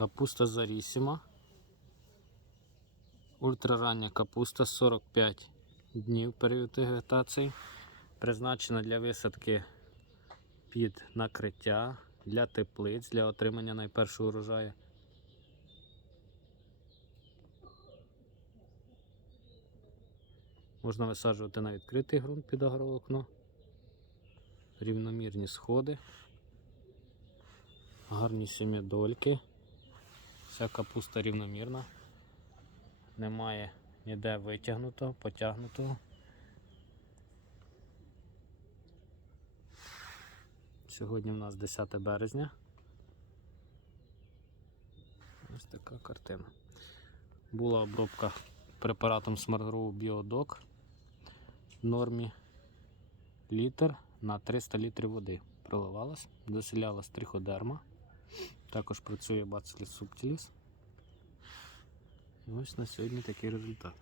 Капуста Зарісіма. Ультрарання капуста 45 днів період вегетації. Призначена для висадки під накриття, для теплиць, для отримання найпершого урожаю. Можна висаджувати на відкритий ґрунт під агроволокно. Рівномірні сходи. Гарні сім'ядольки. Вся капуста рівномірна. Немає ніде витягнутого, потягнутого. Сьогодні в нас 10 березня. Ось така картина. Була обробка препаратом Смаргроу Біодок в нормі літр на 300 літрів води. Проливалась, доселялась триходерма. Також працює Bacillus subtilis. І ось на сьогодні такий результат.